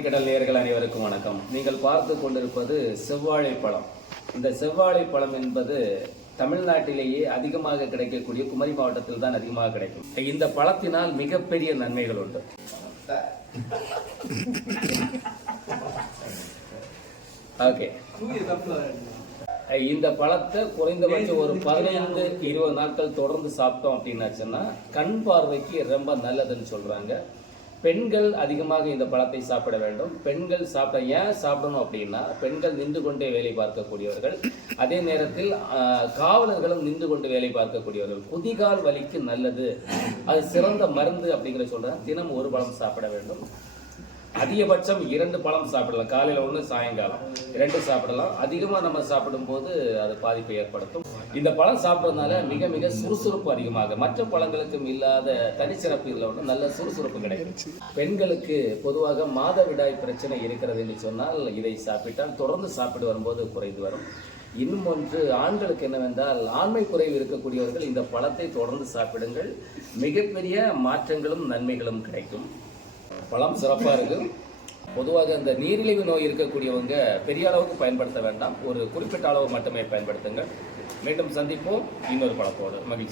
கடல் நேயர்கள் அனைவருக்கும் வணக்கம். நீங்கள் பார்த்து கொண்டிருப்பது செவ்வாழை பழம். இந்த செவ்வாழை பழம் என்பது தமிழ்நாட்டிலேயே அதிகமாக கிடைக்கக்கூடிய குமரி மாவட்டத்தில் தான் அதிகமாக கிடைக்கும். இந்த பழத்தினால் மிகப்பெரிய நன்மைகள் உண்டு. ஓகே, இந்த பழத்தை குறைந்தபட்சம் ஒரு 15-20 நாட்கள் தொடர்ந்து சாப்பிட்டோம் அப்படின்னாச்சுன்னா கண் பார்வைக்கு ரொம்ப நல்லதுன்னு சொல்றாங்க. பெண்கள் அதிகமாக இந்த பழத்தை சாப்பிட வேண்டும். பெண்கள் ஏன் சாப்பிடணும் அப்படின்னா, பெண்கள் நின்று கொண்டே வேலை பார்க்கக்கூடியவர்கள், அதே நேரத்தில் காவலர்களும் நின்று கொண்டு வேலை பார்க்கக்கூடியவர்கள். குதிகால் வலிக்கு நல்லது, அது சிறந்த மருந்து அப்படிங்கிற சொல்றாங்க. தினம் ஒரு பழம் சாப்பிட வேண்டும். அதிகபட்சம் 2 பழம் சாப்பிடலாம். காலையில் 1, சாயங்காலம் 2 சாப்பிடலாம். அதிகமாக நம்ம சாப்பிடும் போது அது பாதிப்பை ஏற்படுத்தும். இந்த பழம் சாப்பிட்றதுனால மிக மிக சுறுசுறுப்பு அதிகமாக, மற்ற பழங்களுக்கும் இல்லாத தனிச்சிறப்பு இதில் ஒன்று, நல்ல சுறுசுறுப்பு கிடைக்கும். பெண்களுக்கு பொதுவாக மாதவிடாய் பிரச்சனை இருக்கிறது என்று சொன்னால் இதை சாப்பிட்டால் தொடர்ந்து சாப்பிட்டு வரும்போது குறைந்து வரும். இன்னும் ஒன்று, ஆண்களுக்கு என்னவென்றால் ஆண்மை குறைவு இருக்கக்கூடியவர்கள் இந்த பழத்தை தொடர்ந்து சாப்பிடுங்கள். மிகப்பெரிய மாற்றங்களும் நன்மைகளும் கிடைக்கும். பழம் சிறப்பாக இருக்கு. பொதுவாக இந்த நீரிழிவு நோய் இருக்கக்கூடியவங்க பெரிய அளவுக்கு பயன்படுத்த வேண்டாம், ஒரு குறிப்பிட்ட அளவு மட்டுமே பயன்படுத்துங்கள். மீண்டும் சந்திப்போம் இன்னொரு பழத்தோடு. மகிழ்ச்சி.